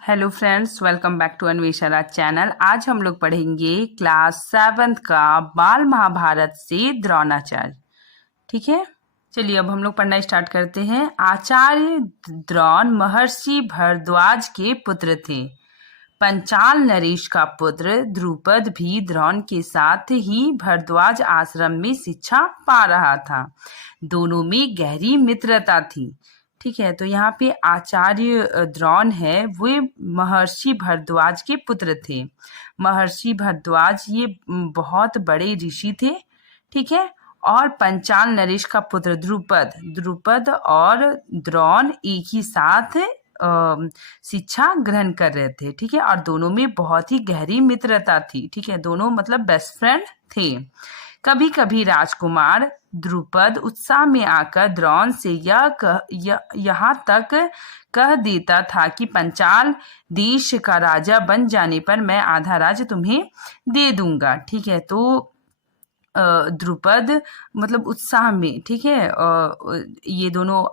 Hello friends, welcome back to Anvesha Raj channel. आज हम लोग पढ़ेंगे क्लास 7 का बाल महाभारत से द्रोणाचार्य। ठीक है, चलिए अब हम लोग पढ़ना स्टार्ट करते हैं। आचार्य द्रोण महर्षि भरद्वाज के पुत्र थे। पंचाल नरेश का पुत्र द्रुपद भी द्रोण के साथ ही भरद्वाज आश्रम में शिक्षा पा रहा था। दोनों में गहरी मित्रता थी। ठीक है, तो यहाँ पे आचार्य द्रोण है वे महर्षि भरद्वाज के पुत्र थे। महर्षि भरद्वाज ये बहुत बड़े ऋषि थे। ठीक है, और पंचाल नरेश का पुत्र द्रुपद और द्रोण एक ही साथ शिक्षा ग्रहण कर रहे थे। ठीक है, और दोनों में बहुत ही गहरी मित्रता थी। ठीक है, दोनों मतलब बेस्ट फ्रेंड थे। कभी कभी राजकुमार द्रुपद उत्साह में आकर द्रोण से यहाँ तक कह देता था कि पंचाल देश का राजा बन जाने पर मैं आधा राज्य तुम्हें दे दूंगा। ठीक है, तो द्रुपद मतलब उत्साह में, ठीक है, ये दोनों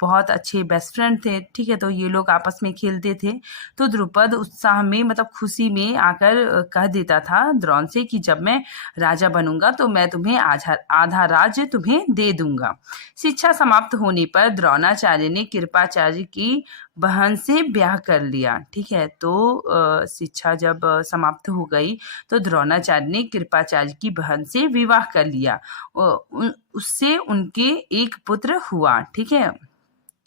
बहुत अच्छे बेस्ट फ्रेंड थे। ठीक है, तो ये लोग आपस में खेलते थे। तो द्रुपद उत्साह में मतलब खुशी में आकर कह देता था द्रोण से कि जब मैं राजा बनूंगा तो मैं तुम्हें आधा राज्य तुम्हें दे दूंगा। शिक्षा समाप्त होने पर द्रोणाचार्य ने कृपाचार्य की बहन से ब्याह कर लिया। ठीक है, तो शिक्षा जब समाप्त हो गई तो द्रोणाचार्य ने कृपाचार्य की बहन से विवाह कर लिया। उससे उनके एक पुत्र हुआ। ठीक है,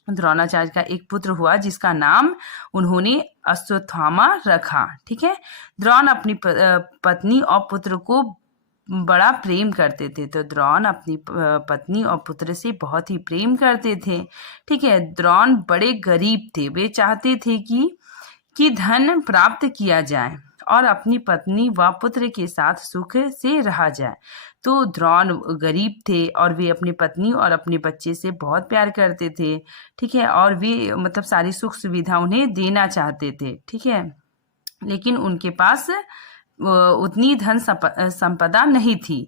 द्रोणाचार्य का एक पुत्र हुआ जिसका नाम उन्होंने अश्वत्थामा रखा। ठीक है, द्रोण अपनी पत्नी और पुत्र को बड़ा प्रेम करते थे। तो द्रोण अपनी पत्नी और पुत्र से बहुत ही प्रेम करते थे। ठीक है, द्रोण बड़े गरीब थे। वे चाहते थे कि धन प्राप्त किया जाए और अपनी पत्नी व पुत्र के साथ सुख से रहा जाए। तो द्रोण गरीब थे और वे अपनी पत्नी और अपने बच्चे से बहुत प्यार करते थे। ठीक है, और वे मतलब सारी सुख सुविधा उन्हें देना चाहते थे। ठीक है, लेकिन उनके पास उतनी धन संपदा नहीं थी।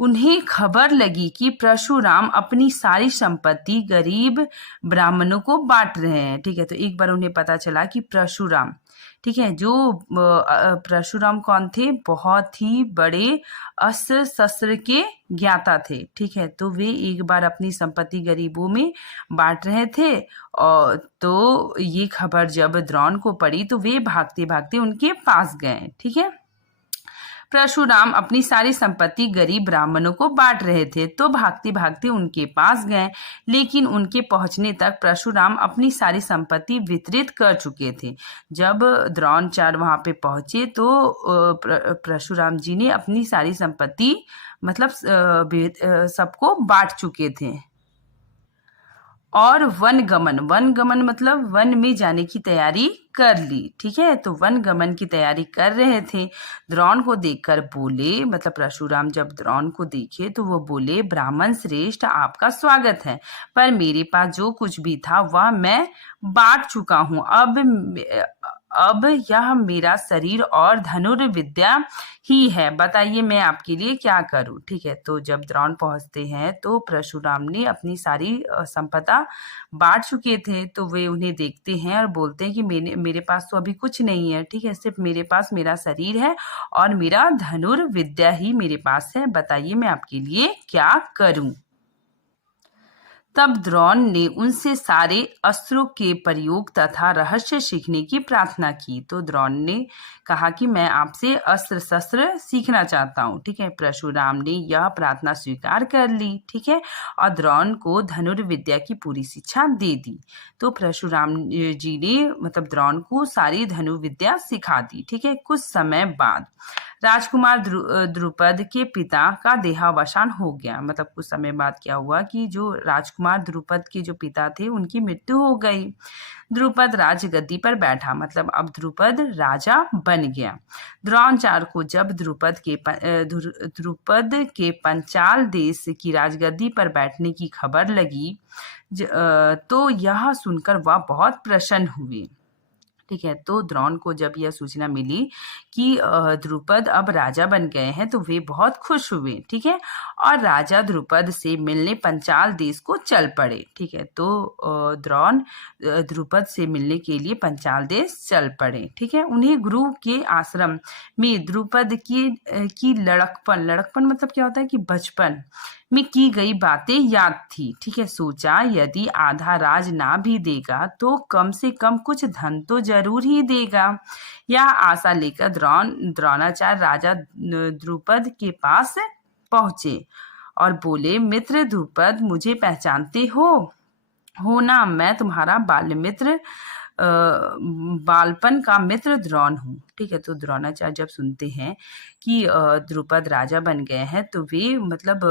उन्हें खबर लगी कि परशुराम अपनी सारी संपत्ति गरीब ब्राह्मणों को बांट रहे हैं। ठीक है, तो एक बार उन्हें पता चला कि परशुराम, ठीक है, जो परशुराम कौन थे, बहुत ही बड़े अस्त्र शस्त्र के ज्ञाता थे। ठीक है, तो वे एक बार अपनी संपत्ति गरीबों में बांट रहे थे। और तो ये खबर जब द्रोण को पड़ी तो वे भागते भागते उनके पास गए। ठीक है, परशुराम अपनी सारी संपत्ति गरीब ब्राह्मणों को बांट रहे थे, तो भागते भागते उनके पास गए। लेकिन उनके पहुंचने तक परशुराम अपनी सारी संपत्ति वितरित कर चुके थे। जब द्रोणाचार्य वहां पे पहुंचे तो परशुराम जी ने अपनी सारी संपत्ति मतलब सबको बांट चुके थे। और वन गमन मतलब वन में जाने की तैयारी कर ली। ठीक है, तो वन गमन की तैयारी कर रहे थे। द्रोण को देखकर बोले, मतलब परशुराम जब द्रोण को देखे तो वो बोले, ब्राह्मण श्रेष्ठ आपका स्वागत है, पर मेरे पास जो कुछ भी था वह मैं बांट चुका हूँ। अब यह मेरा शरीर और धनुर्विद्या ही है। बताइए मैं आपके लिए क्या करूं। ठीक है, तो जब द्रोण पहुंचते हैं तो परशुराम ने अपनी सारी संपदा बांट चुके थे। तो वे उन्हें देखते हैं और बोलते हैं कि मेरे पास तो अभी कुछ नहीं है। ठीक है, सिर्फ मेरे पास मेरा शरीर है और मेरा धनुर्विद्या ही मेरे पास है। बताइए मैं आपके लिए क्या करूं। तब द्रोण ने उनसे सारे अस्त्रों के प्रयोग तथा रहस्य सीखने की प्रार्थना की। तो द्रोण ने कहा कि मैं आपसे अस्त्र शस्त्र सीखना चाहता हूँ। ठीक है, परशुराम ने यह प्रार्थना स्वीकार कर ली। ठीक है, और द्रोण को धनुर्विद्या की पूरी शिक्षा दे दी। तो परशुराम जी ने मतलब द्रोण को सारी धनुर्विद्या सिखा दी। ठीक है, कुछ समय बाद राजकुमार द्रुपद के पिता का देहावसान हो गया। मतलब कुछ समय बाद क्या हुआ कि जो राजकुमार द्रुपद के जो पिता थे उनकी मृत्यु हो गई। द्रुपद राजगद्दी पर बैठा, मतलब अब द्रुपद राजा बन गया। द्रोणाचार्य को जब द्रुपद के पंचाल देश की राजगद्दी पर बैठने की खबर लगी तो यह सुनकर वह बहुत प्रसन्न हुए। ठीक है। तो द्रोण को जब यह सूचना मिली कि द्रुपद अब राजा बन गए हैं तो वे बहुत खुश हुए। ठीक है। और राजा द्रुपद से मिलने पंचाल देश को चल पड़े। ठीक है। तो द्रोण द्रुपद से मिलने के लिए पंचाल देश चल पड़े। ठीक है। उन्हें गुरु के आश्रम में द्रुपद की लड़कपन मतलब क्या होता है कि बचपन में की गई बातें याद थी। ठीक है। सोचा यदि आधा राज ना भी देगा तो कम से कम कुछ धन तो जरूर ही देगा। यह आशा लेकर द्रोणाचार्य राजा द्रुपद के पास पहुंचे और बोले, मित्र द्रुपद, मुझे पहचानते हो ना? मैं तुम्हारा बालपन का मित्र द्रोण हूँ। ठीक है। तो द्रोणाचार्य जब सुनते हैं कि द्रुपद राजा बन गए हैं तो वे मतलब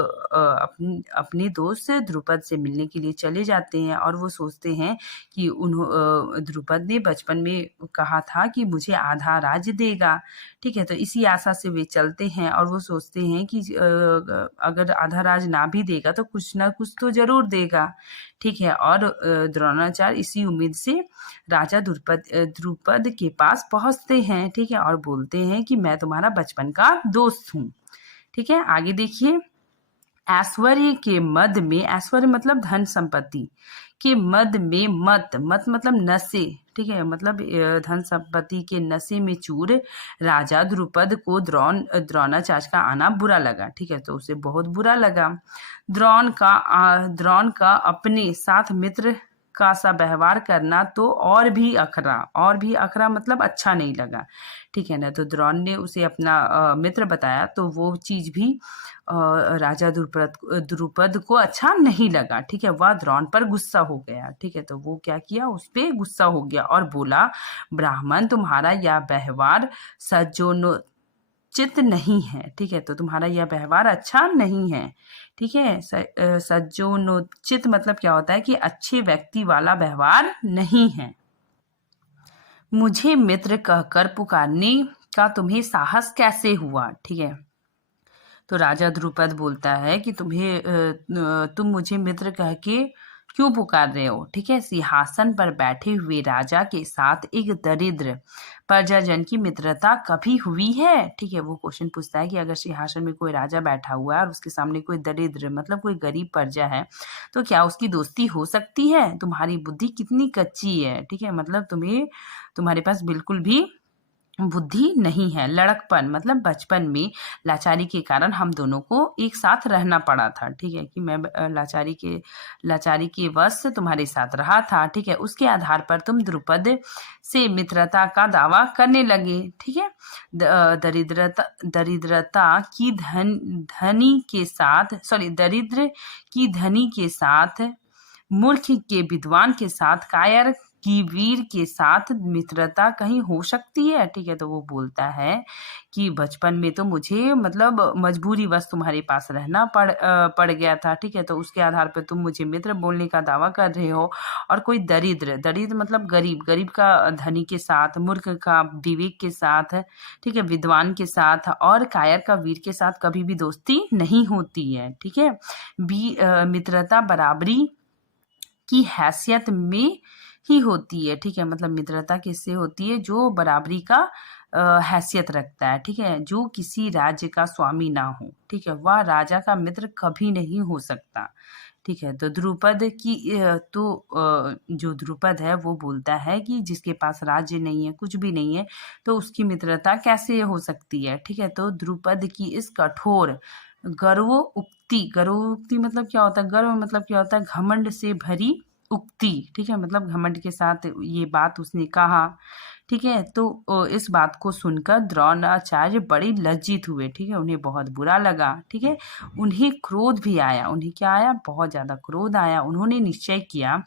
अपने दोस्त द्रुपद से मिलने के लिए चले जाते हैं और वो सोचते हैं कि द्रुपद ने बचपन में कहा था कि मुझे आधा राज्य देगा। ठीक है। तो इसी आशा से वे चलते हैं और वो सोचते हैं कि अगर आधा राज ना भी देगा तो कुछ ना कुछ तो जरूर देगा। ठीक है। और द्रोणाचार्य इसी उम्मीद से राजा द्रुपद के पास पहुंचते हैं। ठीक है। और बोलते हैं कि मैं तुम्हारा बचपन का दोस्त हूँ। ठीक है। आगे देखिए, ऐश्वर्य के मद में, ऐश्वर्य मतलब धन संपत्ति के मद में मत मतलब नशे। ठीक है। मतलब धन संपत्ति के नशे में चूर राजा द्रुपद को द्रोणाचार्य का आना बुरा लगा। ठीक है। तो उसे बहुत बुरा लगा। द्रोण का अपने साथ मित्र का सा व्यवहार करना तो और भी अखरा मतलब अच्छा नहीं लगा। ठीक है ना। तो द्रोण ने उसे अपना मित्र बताया तो वो चीज भी राजा द्रुपद को अच्छा नहीं लगा। ठीक है। वह द्रोण पर गुस्सा हो गया। ठीक है। तो वो क्या किया, उस पे गुस्सा हो गया और बोला, ब्राह्मण, तुम्हारा यह व्यवहार सज्जनोचित नहीं है। ठीक है। तो तुम्हारा यह व्यवहार अच्छा नहीं है। ठीक है। सज्जनोचित मतलब क्या होता है कि अच्छे व्यक्ति वाला व्यवहार नहीं है। मुझे मित्र कहकर पुकारने का तुम्हें साहस कैसे हुआ? ठीक है। तो राजा द्रुपद बोलता है कि तुम मुझे मित्र कह के क्यों पुकार रहे हो? ठीक है। सिंहासन पर बैठे हुए राजा के साथ एक दरिद्र प्रजाजन की मित्रता कभी हुई है? ठीक है। वो क्वेश्चन पूछता है कि अगर सिंहासन में कोई राजा बैठा हुआ है और उसके सामने कोई दरिद्र मतलब कोई गरीब प्रजा है तो क्या उसकी दोस्ती हो सकती है? तुम्हारी बुद्धि कितनी कच्ची है। ठीक है। मतलब तुम्हारे पास बिल्कुल भी बुद्धि नहीं है। लड़कपन मतलब बचपन में लाचारी के कारण हम दोनों को एक साथ रहना पड़ा था। ठीक है। कि मैं लाचारी के वश तुम्हारे साथ रहा था। ठीक है। उसके आधार पर तुम द्रुपद से मित्रता का दावा करने लगे। ठीक है। दरिद्र की धनी के साथ, मूर्ख के विद्वान के साथ, कायर की वीर के साथ मित्रता कहीं हो सकती है? ठीक है। तो वो बोलता है कि बचपन में तो मुझे मतलब मजबूरी बस तुम्हारे पास रहना पड़ गया था। ठीक है। तो उसके आधार पर तुम मुझे मित्र बोलने का दावा कर रहे हो और कोई दरिद्र मतलब गरीब का धनी के साथ, मूर्ख का विवेक के साथ, ठीक है, विद्वान के साथ और कायर का वीर के साथ कभी भी दोस्ती नहीं होती है। ठीक है। मित्रता बराबरी की हैसियत में ही होती है। ठीक है। मतलब मित्रता किससे होती है? जो बराबरी का हैसियत रखता है। ठीक है। जो किसी राज्य का स्वामी ना हो। ठीक है। वह राजा का मित्र कभी नहीं हो सकता। ठीक है। तो जो द्रुपद है वो बोलता है कि जिसके पास राज्य नहीं है, कुछ भी नहीं है, तो उसकी मित्रता कैसे हो सकती है? ठीक है। तो द्रुपद की इस कठोर गर्वोक्ति मतलब क्या होता है? गर्व मतलब क्या होता है? घमंड से भरी उक्ति। ठीक है। मतलब घमंड के साथ ये बात उसने कहा। ठीक है। तो इस बात को सुनकर द्रोणाचार्य बड़े लज्जित हुए। ठीक है। उन्हें बहुत बुरा लगा। ठीक है। उन्हें क्रोध भी आया। उन्हें क्या आया? बहुत ज्यादा क्रोध आया। उन्होंने निश्चय किया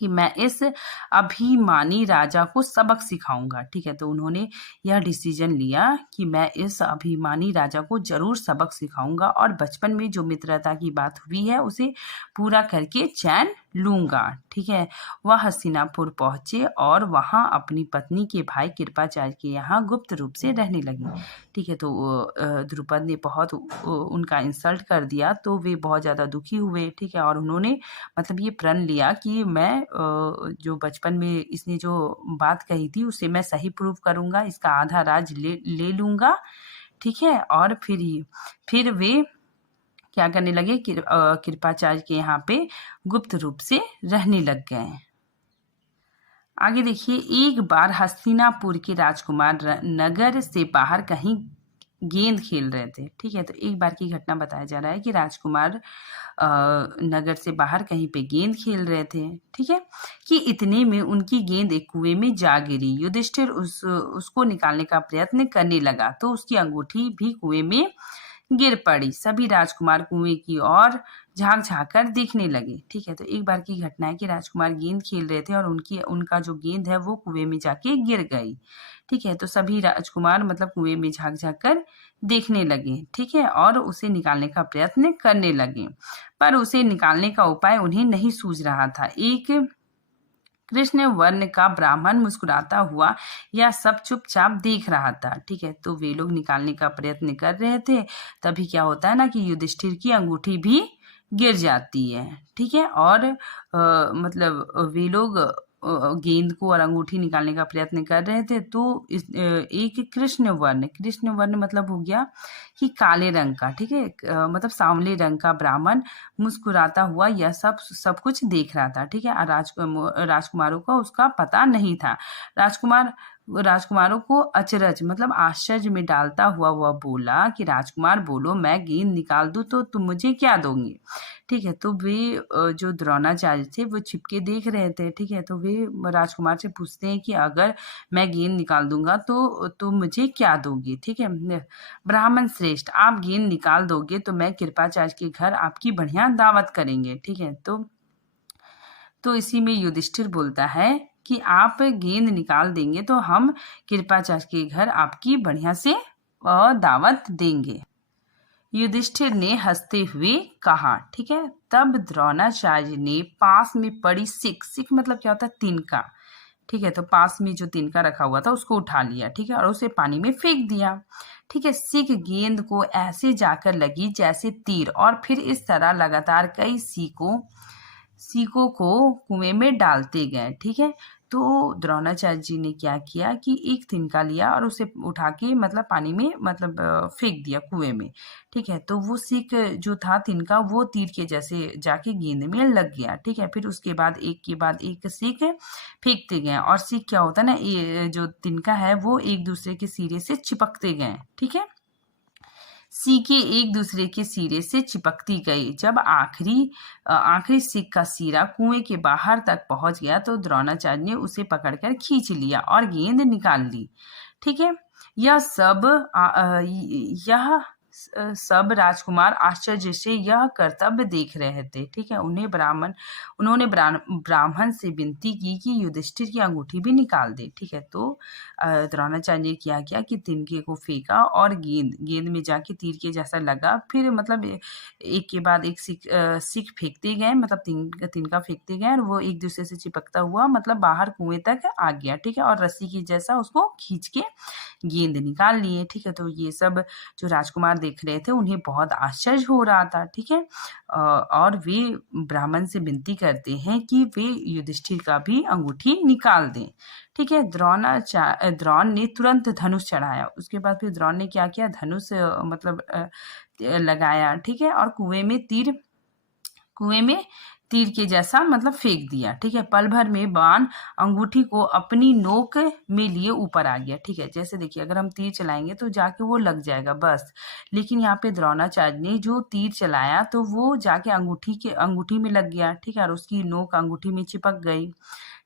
कि मैं इस अभिमानी राजा को सबक सिखाऊंगा। ठीक है। तो उन्होंने यह डिसीजन लिया कि मैं इस अभिमानी राजा को जरूर सबक सिखाऊंगा और बचपन में जो मित्रता की बात हुई है उसे पूरा करके चैन लूंगा। ठीक है, वह हस्तिनापुर पहुंचे और वहां अपनी पत्नी के भाई कृपाचार्य के यहाँ गुप्त रूप से रहने लगे। ठीक है, तो द्रुपद ने बहुत उनका इंसल्ट कर दिया, तो वे बहुत ज़्यादा दुखी हुए। ठीक है, और उन्होंने मतलब ये प्रण लिया कि मैं जो बचपन में इसने जो बात कही थी उसे मैं सही प्रूव करूंगा, इसका आधा राज ले लूंगा। ठीक है, और फिर वे क्या करने लगे, कृपाचार्य के यहाँ पे गुप्त रूप से रहने लग गए। आगे देखिए, एक बार हस्तिनापुर के राजकुमार नगर से बाहर कहीं गेंद खेल रहे थे। ठीक है, तो एक बार की घटना बताया जा रहा है कि राजकुमार नगर से बाहर कहीं पे गेंद खेल रहे थे। ठीक है, कि इतने में उनकी गेंद एक कुएं में जा गिरी। युधिष्ठिर उसको निकालने का प्रयत्न करने लगा तो उसकी अंगूठी भी कुएं में गिर पड़ी। सभी राजकुमार कुएं की ओर झांक झांक कर देखने लगे। ठीक है, तो एक बार की घटना है कि राजकुमार गेंद खेल रहे थे और उनका जो गेंद है वो कुएं में जाके गिर गई। ठीक है, तो सभी राजकुमार मतलब कुएं में झांक झांक कर देखने लगे। ठीक है, और उसे निकालने का प्रयत्न करने लगे, पर उसे निकालने का उपाय उन्हें नहीं सूझ रहा था। एक कृष्ण वर्ण का ब्राह्मण मुस्कुराता हुआ यह सब चुपचाप देख रहा था। ठीक है, तो वे लोग निकालने का प्रयत्न कर रहे थे, तभी क्या होता है ना कि युधिष्ठिर की अंगूठी भी गिर जाती है। ठीक है, और मतलब वे लोग गेंद को और अंगूठी निकालने का प्रयत्न कर रहे थे, तो एक कृष्ण वर्ण मतलब हो गया कि काले रंग का। ठीक है, मतलब सांवले रंग का ब्राह्मण मुस्कुराता हुआ यह सब कुछ देख रहा था। ठीक है, राजकुमारों का उसका पता नहीं था। राजकुमारों को अचरज मतलब आश्चर्य में डालता हुआ वह बोला कि राजकुमार बोलो, मैं गेंद निकाल दूं तो तुम मुझे क्या दोगे। ठीक है, तो वे जो द्रोणाचार्य थे वो छिपके देख रहे थे। ठीक है, तो वे राजकुमार से पूछते हैं कि अगर मैं गेंद निकाल दूंगा तो तुम मुझे क्या दोगे। ठीक है, ब्राह्मण श्रेष्ठ, आप गेंद निकाल दोगे तो मैं कृपाचार्य के घर आपकी बढ़िया दावत करेंगे। ठीक है, तो इसी में युधिष्ठिर बोलता है कि आप गेंद निकाल देंगे तो हम कृपाचार्य के घर आपकी बढ़िया से दावत देंगे। युधिष्ठिर ने हंसते हुए कहा। ठीक है, तब द्रोणाचार्य ने पास में पड़ी सिक मतलब क्या होता है, तिनका। ठीक है, तो पास में जो तिनका रखा हुआ था उसको उठा लिया। ठीक है, और उसे पानी में फेंक दिया। ठीक है, सिक गेंद को ऐसे जाकर लगी जैसे तीर, और फिर इस तरह लगातार कई सीकों को कुएं में डालते गए। ठीक है, तो द्रोणाचार्य जी ने क्या किया कि एक तिनका लिया और उसे उठा के मतलब पानी में मतलब फेंक दिया कुएं में। ठीक है, तो वो सीख जो था तिनका वो तीर के जैसे जाके गेंद में लग गया। ठीक है, फिर उसके बाद एक सीख फेंकते गए, और सीख क्या होता है ना, ये जो तिनका है वो एक दूसरे के सिरे से चिपकते गए। ठीक है, सीखें एक दूसरे के सिरे से चिपकती गई। जब आखिरी सीख का सिरा कुएं के बाहर तक पहुंच गया तो द्रोणाचार्य ने उसे पकड़कर खींच लिया और गेंद निकाल ली। ठीक है, यह सब राजकुमार आश्चर्य से यह कर्तव्य देख रहे थे। ठीक है, उन्होंने ब्राह्मण से विनती की कि युधिष्ठिर की अंगूठी भी निकाल दे। ठीक है, तो द्रोणाचार्य ने क्या किया कि तिनके को फेंका और गेंद में जाके तीर के जैसा लगा। फिर मतलब एक के बाद एक सिक फेंकते गए, मतलब तिनका फेंकते गए, और वो एक दूसरे से चिपकता हुआ मतलब बाहर कुएं तक आ गया। ठीक है, और रस्सी की जैसा उसको खींच के गेंद निकाल लिए। ठीक है, तो ये सब जो राजकुमार देख रहे थे उन्हें बहुत आश्चर्य हो रहा था। ठीक है, और वे ब्राह्मण से विनती करते हैं कि वे युधिष्ठिर का भी अंगूठी निकाल दें। ठीक है, द्रोण ने तुरंत धनुष चढ़ाया। उसके बाद फिर द्रोण ने क्या किया, धनुष मतलब लगाया। ठीक है, और कुएं में तीर के जैसा मतलब फेंक दिया। ठीक है, पल भर में बाण अंगूठी को अपनी नोक में लिए ऊपर आ गया। ठीक है, जैसे देखिए अगर हम तीर चलाएंगे तो जाके वो लग जाएगा बस, लेकिन यहाँ पे द्रोणाचार्य ने जो तीर चलाया तो वो जाके अंगूठी में लग गया। ठीक है, और उसकी नोक अंगूठी में चिपक गई।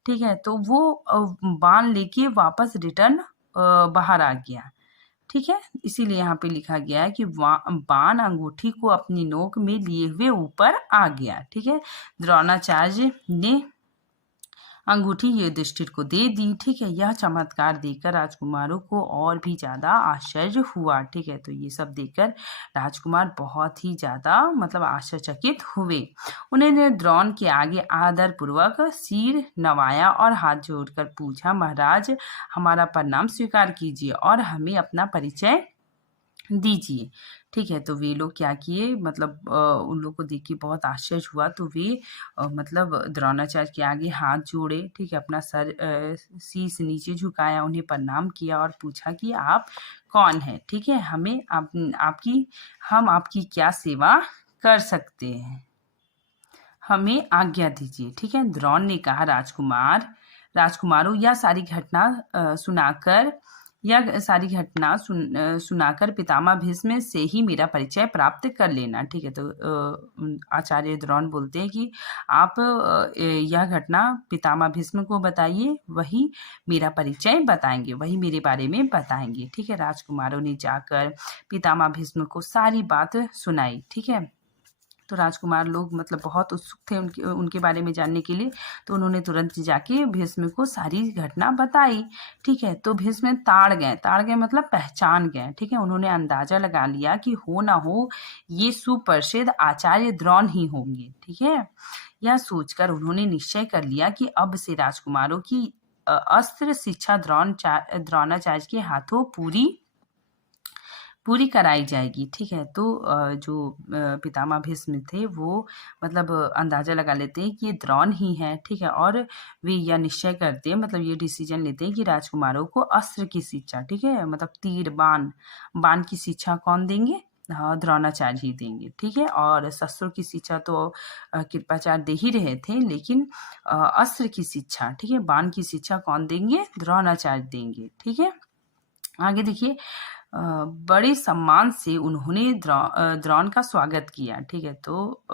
ठीक है, तो वो बाण लेके वापस रिटर्न बाहर आ गया। ठीक है, इसीलिए यहाँ पे लिखा गया है कि बाण अंगूठी को अपनी नोक में लिए हुए ऊपर आ गया। ठीक है, द्रोणाचार्य ने अंगूठी युधिष्ठिर को दे दी। ठीक है, यह चमत्कार देखकर राजकुमारों को और भी ज्यादा आश्चर्य हुआ। ठीक है, तो ये सब देखकर राजकुमार बहुत ही ज्यादा मतलब आश्चर्यचकित हुए। उन्होंने द्रोण के आगे आदर पूर्वक सिर नवाया और हाथ जोड़कर पूछा, महाराज हमारा प्रणाम स्वीकार कीजिए और हमें अपना परिचय दीजिए। ठीक है, तो वे लोग क्या किए, मतलब उन लोग को देख के बहुत आश्चर्य हुआ, तो वे मतलब द्रोणाचार्य के आगे हाथ जोड़े। ठीक है, अपना सर शीश नीचे झुकाया, उन्हें प्रणाम किया और पूछा कि आप कौन हैं। ठीक है, हम आपकी क्या सेवा कर सकते हैं, हमें आज्ञा दीजिए। ठीक है, द्रोण ने कहा, राजकुमारों यह सारी घटना सुनाकर पितामह भीष्म से ही मेरा परिचय प्राप्त कर लेना। ठीक है, तो आचार्य द्रोण बोलते हैं कि आप यह घटना पितामह भीष्म को बताइए, वही मेरा परिचय बताएंगे, वही मेरे बारे में बताएंगे। ठीक है, राजकुमारों ने जाकर पितामह भीष्म को सारी बात सुनाई। ठीक है, तो राजकुमार लोग मतलब बहुत उत्सुक थे उनके बारे में जानने के लिए, तो उन्होंने तुरंत जाके भीष्म को सारी घटना बताई। ठीक है, तो भीष्म ताड़ गए मतलब पहचान गए। ठीक है, उन्होंने अंदाजा लगा लिया कि हो ना हो ये सुप्रसिद्ध आचार्य द्रोण ही होंगे। ठीक है, यह सोचकर उन्होंने निश्चय कर लिया कि अब से राजकुमारों की अस्त्र शिक्षा द्रोणाचार्य के हाथों पूरी कराई जाएगी। ठीक है, तो जो पितामह भीष्म थे वो मतलब अंदाजा लगा लेते हैं कि ये द्रोण ही है। ठीक है, और वे यह निश्चय करते हैं, मतलब ये डिसीजन लेते हैं कि राजकुमारों को अस्त्र की शिक्षा, ठीक है, मतलब तीर बाण की शिक्षा कौन देंगे, हाँ द्रोणाचार्य ही देंगे। ठीक है, और शस्त्रों की शिक्षा तो कृपाचार्य दे ही रहे थे, लेकिन अस्त्र की शिक्षा, ठीक है, बाण की शिक्षा कौन देंगे, द्रोणाचार्य देंगे। ठीक है, आगे देखिए, बड़े सम्मान से उन्होंने द्रोण का स्वागत किया। ठीक है, तो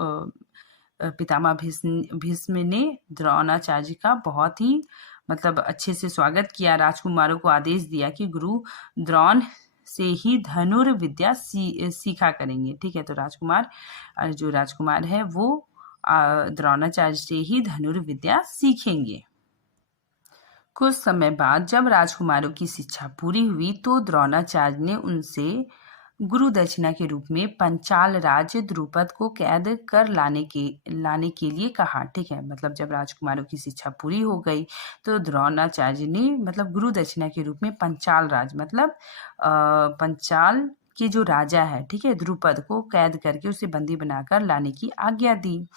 पितामह भीष्म ने द्रोणाचार्य का बहुत ही मतलब अच्छे से स्वागत किया। राजकुमारों को आदेश दिया कि गुरु द्रोण से ही धनुर्विद्या सीखा करेंगे। ठीक है, तो जो राजकुमार है वो द्रोणाचार्य से ही धनुर्विद्या सीखेंगे। कुछ समय बाद जब राजकुमारों की शिक्षा पूरी हुई तो द्रोणाचार्य ने उनसे गुरु दक्षिणा के रूप में पंचाल राज्य द्रुपद को कैद कर लाने के लिए कहा। ठीक है, मतलब जब राजकुमारों की शिक्षा पूरी हो गई तो द्रोणाचार्य ने मतलब गुरु दक्षिणा के रूप में पंचाल राज मतलब पंचाल के जो राजा है, ठीक है, द्रुपद को कैद करके उसे बंदी बनाकर लाने की आज्ञा दी।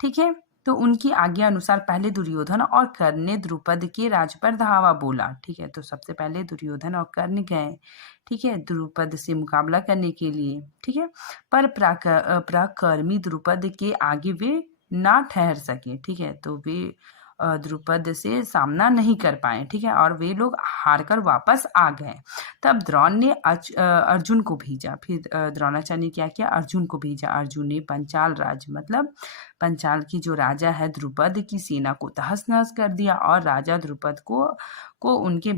ठीक है, तो उनकी आज्ञा अनुसार पहले दुर्योधन और कर्ण ने द्रुपद के राज पर धावा बोला। ठीक है, तो सबसे पहले दुर्योधन और कर्ण गए, ठीक है, द्रुपद से मुकाबला करने के लिए। ठीक है, पर पराक्रमी द्रुपद के आगे वे ना ठहर सके। ठीक है, तो वे द्रुपद से सामना नहीं कर पाए। ठीक है, और वे लोग हारकर वापस आ गए। तब द्रोण ने अर्जुन को भेजा। फिर द्रोणाचार्य ने क्या किया, अर्जुन को भेजा। अर्जुन ने पंचाल राज मतलब पंचाल की जो राजा है द्रुपद की सेना को तहस नहस कर दिया और राजा द्रुपद को उनके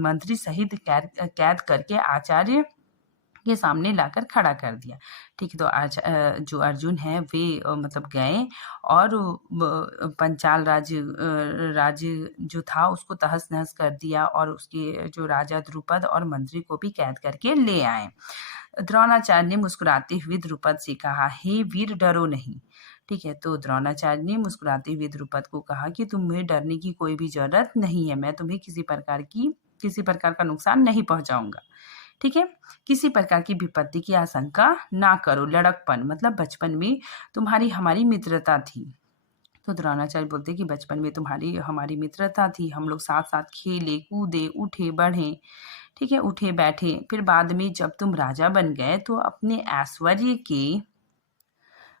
मंत्री सहित कैद करके आचार्य के सामने लाकर खड़ा कर दिया। ठीक है, तो जो अर्जुन है वे मतलब गए और पंचाल राज्य जो था उसको तहस नहस कर दिया और उसके जो राजा द्रुपद और मंत्री को भी कैद करके ले आए। द्रोणाचार्य ने मुस्कुराते हुए द्रुपद से कहा, हे वीर डरो नहीं। ठीक है, तो द्रोणाचार्य ने मुस्कुराते हुए द्रुपद को कहा कि तुम्हें डरने की कोई भी जरूरत नहीं है, मैं तुम्हें किसी प्रकार का नुकसान नहीं पहुंचाऊंगा। ठीक है, किसी प्रकार की विपत्ति की आशंका ना करो। लड़कपन मतलब बचपन में तुम्हारी हमारी मित्रता थी। तो द्रोणाचार्य बोलते कि बचपन में तुम्हारी हमारी मित्रता थी, हम लोग साथ साथ खेले कूदे उठे बढ़े, ठीक है, उठे बैठे। फिर बाद में जब तुम राजा बन गए तो अपने ऐश्वर्य के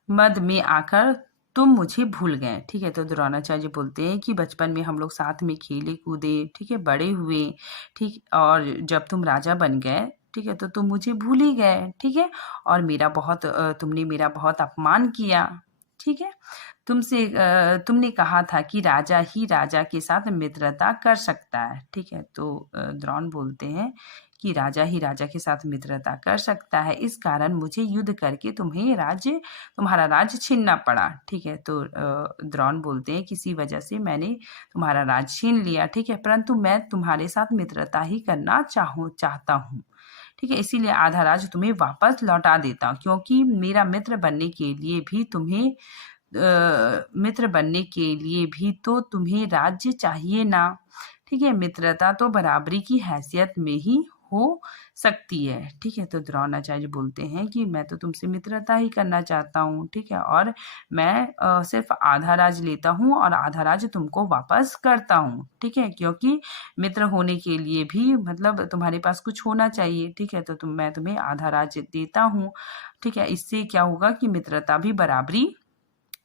मद में आकर तुम मुझे भूल गए। ठीक है, तो द्रोणाचार्य बोलते हैं कि बचपन में हम लोग साथ में खेले कूदे, ठीक है, बड़े हुए, ठीक, और जब तुम राजा बन गए, ठीक है, तो तुम मुझे भूल ही गए। ठीक है, और तुमने मेरा बहुत अपमान किया। ठीक है। तुमने कहा था कि राजा ही राजा के साथ मित्रता कर सकता है, ठीक है। तो द्रोण बोलते हैं कि राजा ही राजा के साथ मित्रता कर सकता है, इस कारण मुझे युद्ध करके तुम्हारा राज्य छीनना पड़ा, ठीक है। तो द्रोण बोलते हैं किसी वजह से मैंने तुम्हारा राज्य छीन लिया, ठीक है, परंतु मैं तुम्हारे साथ मित्रता ही करना चाहता हूँ, ठीक है, इसीलिए आधा राज्य तुम्हें वापस लौटा देता हूँ, क्योंकि मेरा मित्र बनने के लिए भी तो तुम्हें राज्य चाहिए ना, ठीक है। मित्रता तो बराबरी की हैसियत में ही हो सकती है, ठीक है। तो द्रोणाचार्य बोलते हैं कि मैं तो तुमसे मित्रता ही करना चाहता हूँ, ठीक है, और मैं सिर्फ आधा राज लेता हूँ और आधा राज तुमको वापस करता हूँ, ठीक है, क्योंकि मित्र होने के लिए भी मतलब तुम्हारे पास कुछ होना चाहिए, ठीक है। तो मैं तुम्हें आधा राज देता हूँ, ठीक है। इससे क्या होगा कि मित्रता भी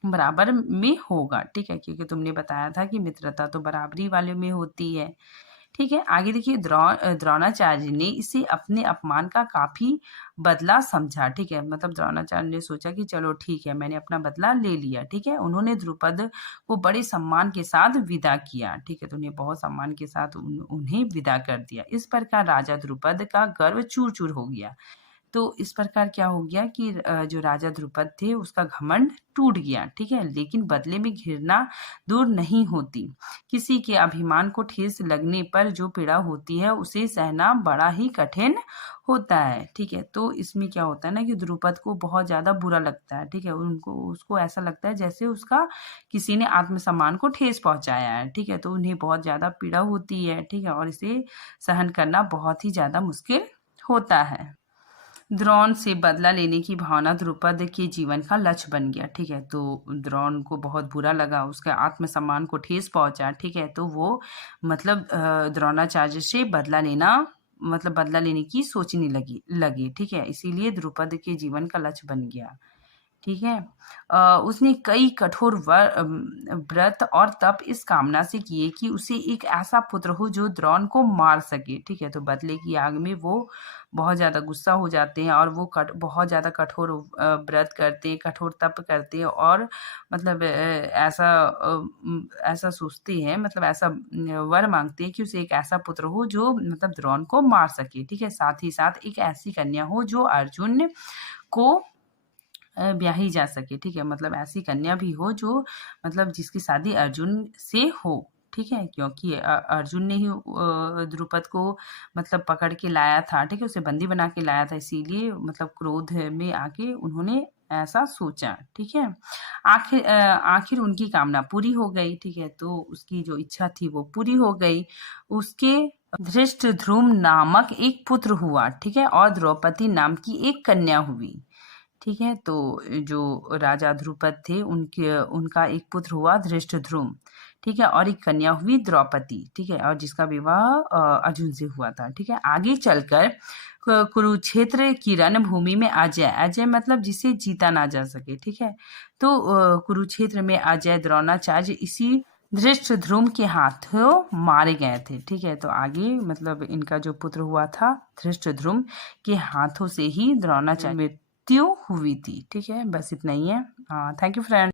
बराबर में होगा, ठीक है, क्योंकि तुमने बताया था कि मित्रता तो बराबरी वाले में होती है, ठीक है। आगे देखिए, द्रोणाचार्य ने इसे अपने अपमान का काफी बदला समझा, ठीक है, मतलब द्रोणाचार्य ने सोचा कि चलो ठीक है, मैंने अपना बदला ले लिया, ठीक है। उन्होंने द्रुपद को बड़े सम्मान के साथ विदा किया, ठीक है, तो उन्हें बहुत सम्मान के साथ उन्हें विदा कर दिया। इस प्रकार राजा द्रुपद का गर्व चूर चूर हो गया। तो इस प्रकार क्या हो गया कि जो राजा द्रुपद थे उसका घमंड टूट गया, ठीक है, लेकिन बदले में घृणा दूर नहीं होती। किसी के अभिमान को ठेस लगने पर जो पीड़ा होती है उसे सहना बड़ा ही कठिन होता है, ठीक है। तो इसमें क्या होता है ना कि द्रुपद को बहुत ज्यादा बुरा लगता है, ठीक है, उसको ऐसा लगता है जैसे उसका किसी ने आत्मसम्मान को ठेस पहुंचाया है, ठीक है, तो उन्हें बहुत ज्यादा पीड़ा होती है, ठीक है, और इसे सहन करना बहुत ही ज्यादा मुश्किल होता है। द्रोण से बदला लेने की भावना द्रुपद के जीवन का लक्ष्य बन गया, ठीक है। तो द्रोण को बहुत बुरा लगा, उसके आत्मसम्मान को ठेस पहुंचा, ठीक है, तो वो मतलब द्रोणाचार्य से बदला लेने की सोचने लगी, ठीक है, इसीलिए द्रुपद के जीवन का लक्ष्य बन गया, ठीक है। उसने कई कठोर व्रत और तप इस कामना से किए कि उसे एक ऐसा पुत्र हो जो द्रोण को मार सके, ठीक है। तो बदले की आग में वो बहुत ज़्यादा गुस्सा हो जाते हैं और वो बहुत ज़्यादा कठोर व्रत करते हैं, कठोर तप करते हैं, और मतलब ऐसा सोचते हैं, मतलब ऐसा वर मांगते हैं कि उसे एक ऐसा पुत्र हो जो मतलब द्रोण को मार सके, ठीक है। साथ ही साथ एक ऐसी कन्या हो जो अर्जुन को ब्याही जा सके, ठीक है, मतलब ऐसी कन्या भी हो जो मतलब जिसकी शादी अर्जुन से हो, ठीक है, क्योंकि अर्जुन ने ही द्रुपद को मतलब पकड़ के लाया था, ठीक है, उसे बंदी बना के लाया था, इसीलिए मतलब क्रोध में आके उन्होंने ऐसा सोचा, ठीक है। आखिर उनकी कामना पूरी हो गई, ठीक है, तो उसकी जो इच्छा थी वो पूरी हो गई। उसके धृष्टद्युम्न नामक एक पुत्र हुआ, ठीक है, और द्रौपदी नाम की एक कन्या हुई, ठीक है। तो जो राजा द्रुपद थे उनका एक पुत्र हुआ धृष्टद्युम्न, ठीक है, और एक कन्या हुई द्रौपदी, ठीक है, और जिसका विवाह अर्जुन से हुआ था, ठीक है। आगे चलकर कुरुक्षेत्र की रणभूमि में अजय मतलब जिसे जीता ना जा सके, ठीक है। तो कुरुक्षेत्र में अजय द्रोणाचार्य इसी धृष्टद्युम्न के हाथों मारे गए थे, ठीक है। तो आगे मतलब इनका जो पुत्र हुआ था धृष्टद्युम्न के हाथों से ही द्रोणाचार्य मृत्यु हुई थी, ठीक है। बस इतना ही है। Thank you friend.